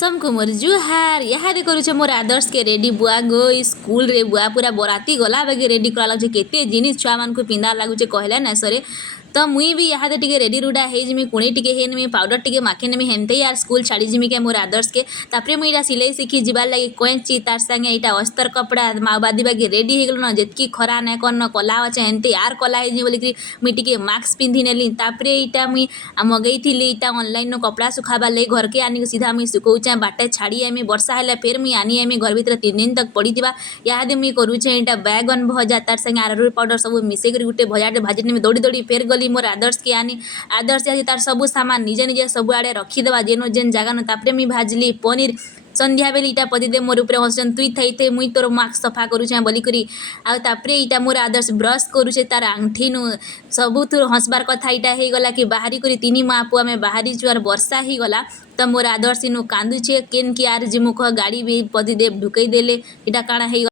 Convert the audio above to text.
सबको मोर जुहार यहाँ करुचे मोर आदर्श के रेडी बुआ गो स्कूल रे बुआ पूरा बराती गला बागे रेडी करा लगुचे केते जिनिस छुआ मान को पिंदा लगुचे कहला ना सरे तो मुई भी यहाँ टिके रेडी रुडा हे जिमी कुणी टिके हे नेमी पाउडर टिके माखे नेमी हेनते यार स्कूल छाड़ी जिमी के मोर आदर्श के तापरे मुई इटा सिलाई शिखी जिबार लगी कोइची तार संगे इटा अस्तर कपड़ा माओवादी बागे रेडी हे गलो न जेतकी खरा ना करन कला अछि हेनते यार कला हे जी बोली कि मुई टिके मास्क पिंधी नेली तापरे इटा मुई मगई थिली इटा ऑनलाइन नो कपड़ा सुखाबा ले घर के आनी सीधा मुई सुखौचा बाटे छाड़ी आमी वर्षा हेला फेर मुई आनी आमी घर भीतर 3 दिन तक पड़ी दिबा याद मुई करूचे इटा बैगन भजा तार संगे आररू पाउडर सब मिसे कर गुटे भजाटे भाजी में दौड़ी दौड़ी फेर गली मोर आदर्श के आनी आदर्श आज तार सब सामान निजे निजे सब आड़े रखीदेवा जेनो जेन जगह न तापरे मुई भाजली पनीर संध्या बेले इटा पति दे मोर उपरे हसन तुई थई थे मुई तोर मास्क सफा करूचे बोली करी आ तापरे इटा मोर आदर्श ब्रश करूचे तार आंगठी नु सबुथुर हंसबार कथा इटा हे गला कि बाहरी करी तिनी माँ पुआ में बाहरी जुआर वर्षा ही गला तो मोर आदर्श नु कांदुचे केन की आर जिमुख गाड़ी भी पति दे ढुकई देले इटा काଣା हे